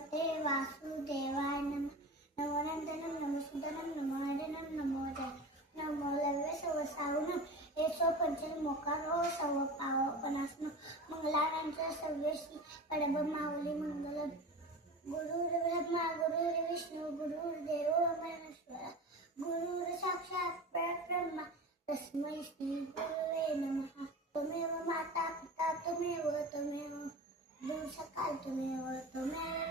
भगवते वासुदेवाय नमः. नमोनन्दनं नमस्सूदनं नमोहरनं नमोदय नमो लव्य सवसावनं एकसो पंचल मोकारो सव पाव पनासनो मंगलारांचं सव्यशी कडब माऊली मंगलम. गुरुर् ब्रह्मा गुरुर्विष्णू गुरुर्देव महेश्वरा गुरुर् साक्षात् परब्रह्म तस्मै श्री गुरुवे नमः. त्वमेव माता पिता त्वमेव दूर सकाळ त्वमेव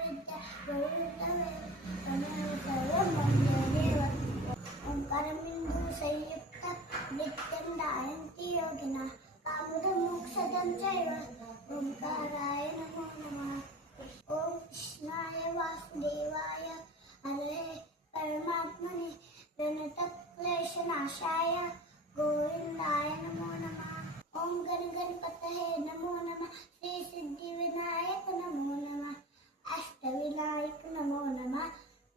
विद्या त्वमेव सर्वं देव. ओंकारबिंदू संयुक्त नित्यं दायन्ति योगिनः कामोदमोक्षदं चैव ओंकाराय नमो नमः. ओम कृष्णाय वासुदेवाय हरे परमात्मने प्रणतक्लेशनाशाय गोविंदाय नमो नमः. ओम गणपतये नमो नमः. श्री सिद्धिविनायक नमो नमः. अष्टविनायक नमो नमः.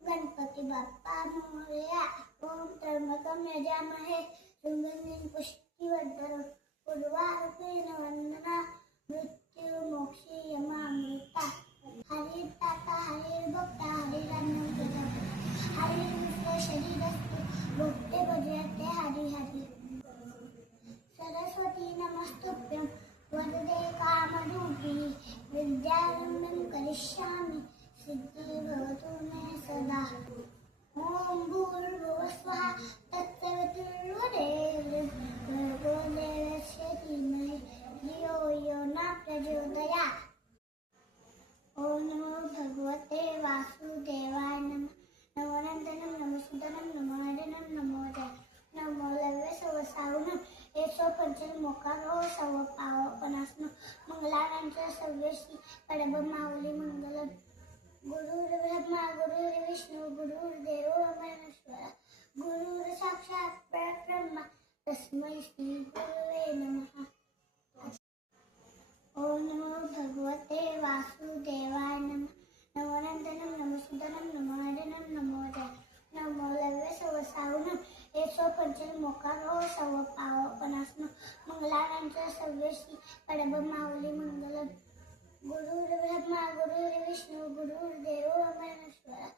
गणपती बाप्पा मोरया. ओम त्र्यंबकं यजामहे सुगंधिं पुष्टिवर्धनम् उर्वारुकेण वन्दना मृत्युमोक्षीयमामृता. हरिर्दाता हरिर्भोक्ता हरिरन्नप्रदाता हरिर्विश्व शरीरस्तु भोक्ते भजते हरि. सरस्वती नमस्तुभ्यं वरदे कामरूपिणी विद्यारम्भं करिष्यामि सिद्धिर्भवतु मे सदा. ओम भूर्भुवः स्वः तत्सवितुर्वरेण्यं भर्गो देवस्य धीमहि धियो यो न प्रचोदयात्. ओम नमो भगवते वासुदेवाय नमः. नमोनन्दनं नमस्सूदनं नमोहरनं नमोदय नमो लव्य सवसावनं एकसो पंचल मोकारो सव पाव पनासनो मंगलारांचं सव्यशी कडब माऊली मंगलम. गुरुर् ब्रह्मा गुरुर्विष्णू गुरुर्देव महेश्वरा गुरुर् साक्षात् परब्रह्म तस्मै श्री गुरुवे नमः. ओम नमो भगवते वासुदेवाय नमः. नमोनन्दनं नमस्सूदनं नमोहरनं नमोदय नमो लव्य सवसावनं एकसो पंचल मोकारो सव पाव पनासनो मंगलारांचं सव्यशी कडब माऊली मंगलम. गुरुर् ब्रह्मा गुरुर्विष्णू गुरुर्देव महेश्वरा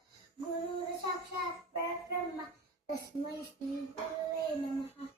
गुरुर् साक्षात् परब्रह्म तस्मै श्री गुरुवे नमः.